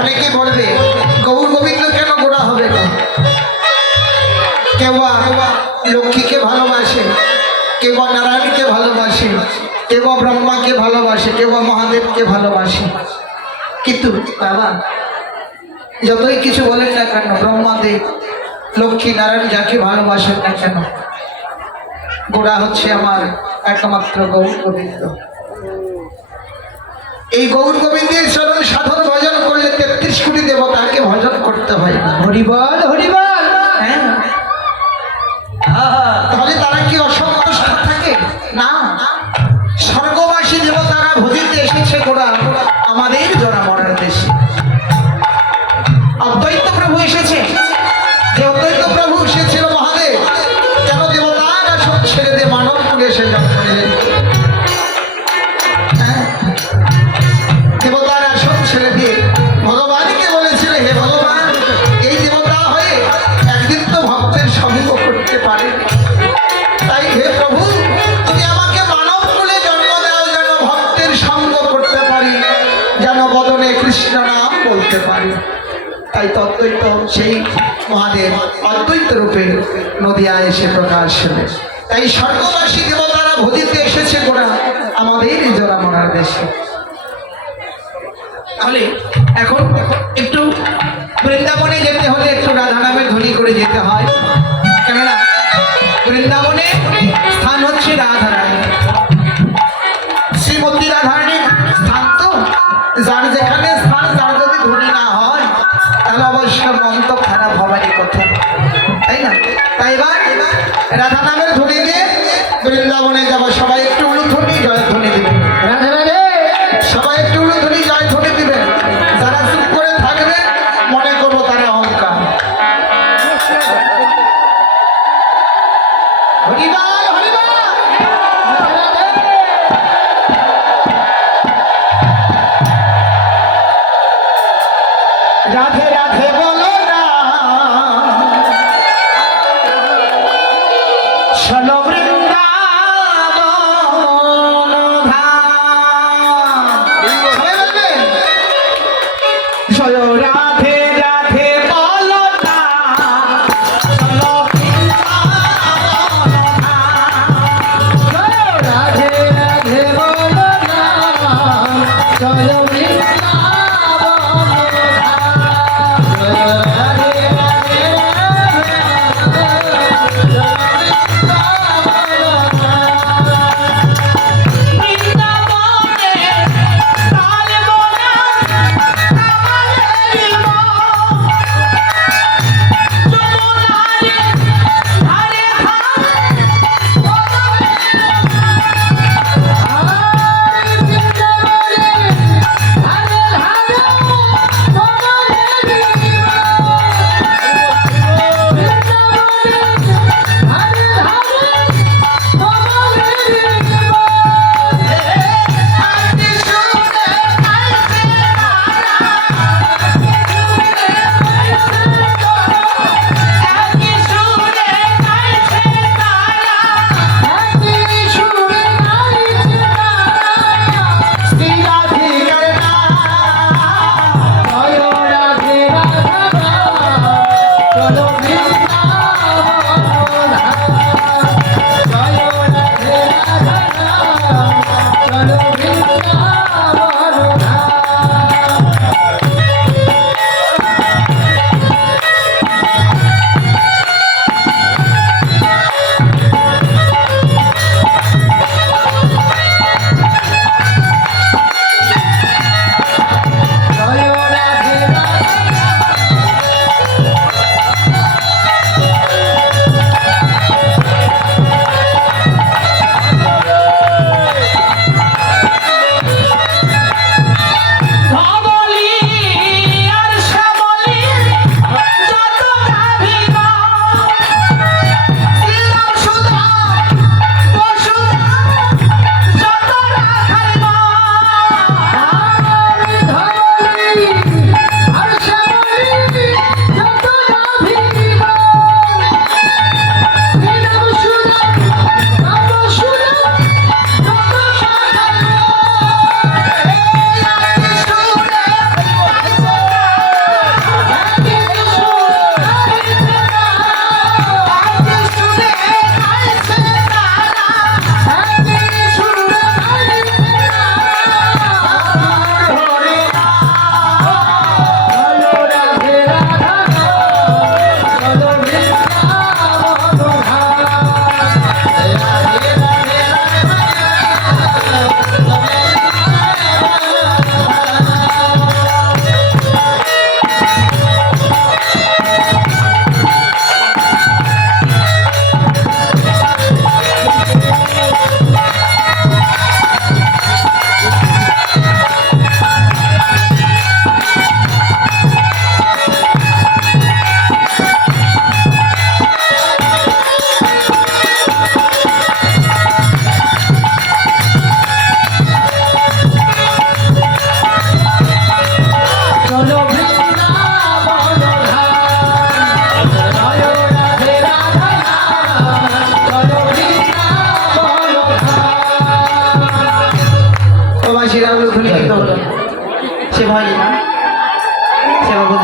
অনেকে বলবে গৌর গোবিন্দ কেন গোড়া হবে না? কেউ লক্ষ্মীকে ভালোবাসে, কেউ নারায়ণকে ভালোবাসে, কেউ ব্রহ্মাকে ভালোবাসে, কেউ মহাদেবকে ভালোবাসে। কিন্তু বাবা যতই কিছু বলেন না কেন, ব্রহ্মাদেব লক্ষ্মী নারায়ণ যাকে ভালোবাসেন না কেন, গোড়া হচ্ছে আমার একমাত্র গৌর গোবিন্দ। এই গৌর গোবিন্দের চরণ সাধন ভজন করলে ৩৩ কোটি দেবতাকে ভজন করতে হয় না। হরিবল হরিবল। হ্যাঁ, তাহলে তারা কি অসন্তুষ্ট থাকে? না, স্বর্গবাসী দেবতারা ভজিতে এসেছে গোড়া আমাদের জরা মরার দেশে। অদ্বৈত প্রভু এসেছে, যে অদ্বৈত প্রভু এসেছিল মহাদেব কেন দেবতারা সব ছেড়ে দিয়ে মানব কুলে এসে জন্ম নিলেন? দেবতারা সব ছেড়ে দিয়ে ভগবানকে বলেছিল, হে ভগবান, এই দেবতা হয়ে একদিন তো ভক্তের সঙ্গ করতে পারে, তাই হে প্রভু তুমি আমাকে মানব কুলে জন্ম দাও, যেন ভক্তের সঙ্গ করতে পারি, যেন বদনে কৃষ্ণ নাম বলতে পারি। তাই তদ্বৈত সেই মহাদেব অদ্বৈত রূপে নদিয়ায় এসে প্রকাশ হলে, তাই স্বর্গবাসী দেবতারা ভজিতে এসেছে গোড়া আমাদের জরা মরার দেশে। তাহলে এখন একটু বৃন্দাবনে যেতে হলে একটু রাধা নামের ধ্বনি করে যেতে হয়, কেননা বৃন্দাবনে স্থান হচ্ছে রাধারানী, শ্রীমতী রাধারানীর স্থান। তো যার যেখানে স্থান, তার যদি ধ্বনি না হয় তাহলে অবশ্য মন তো খারাপ হবারই কথা, তাই না? তাই এবার রাধা নামের ধ্বনি দিয়ে বৃন্দাবনে যাবো। সবাই একটু উলুধ্বনি জয় ধ্বনি দিবেন। রাধা রাধে, সবাই একটু উলুধ্বনি জয় ধ্বনি দিবেন। যারা চুপ করে থাকবে মনে করবো তারা অহংকার। হরিবল হরিবল। রাধে রাধে বলো না, চলো বৃন্দাবন ধাম। সবাই বলবেন, চলো রাধে রাধে বলো না, চলো বৃন্দাবন ধাম। চলো রাধে রাধে বলো না, চলো তুমি কিন্তু হলো সে ভয় না সে বাবু